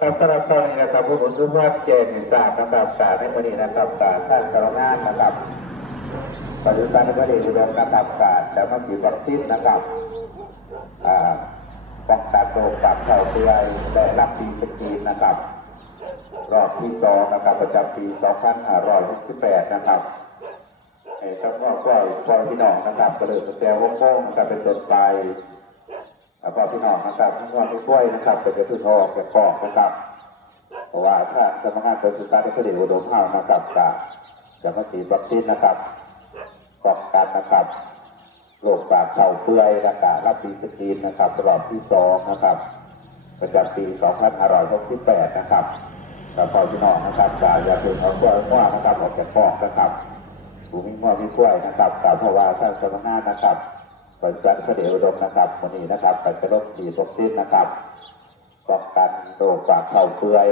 ครับสำหรับตอนนี้นะครับผู้บริหารเจนศาสตร์นะครับศาสตร์ในวันนี้นะครับศาสตร์ท่านกรณานะครับปัจจุบันก็ได้ดูแลนะครับศาสตร์แล้วก็มีวัคซีนนะครับป้องกันโรคปากเข่าเปื่อยและรับปีสกีนนะครับรอบที่2นะครับประจำปี2568นะครับต้องก็พี่น้องนะครับกระเดิดแซวโค้งนะครับเป็นต้นไปแล้วก็พี่น้องนะครับที่ว่าไม่ช่วยนะครับจะเป็นผู้ทองจะคอกนะครับเพราะว่าถ้าสำนักงานการศึกษาได้ผลิตอุดมข้าวนะครับจะมาฉีดวัคซีนนะครับป้องกันนะครับโรคปากเข่าเปื่อยนะครับรับปีสกีนนะครับรอบที่2นะครับประจำปี2568นะครับแล้วก็พี่น้องนะครับอย่าถึงเอาว่านะครับออกจากคอกนะครับผู้มีข้อมีช่วยนะครับกล่าวเพราะว่าท่านสำนักงานนะครับบริษัทเสด็จอุดมนะครับวันนี้นะครับไปจะลดฉีดวัคซีนนะครับป้องกันโรคปากเข่าเปื่อย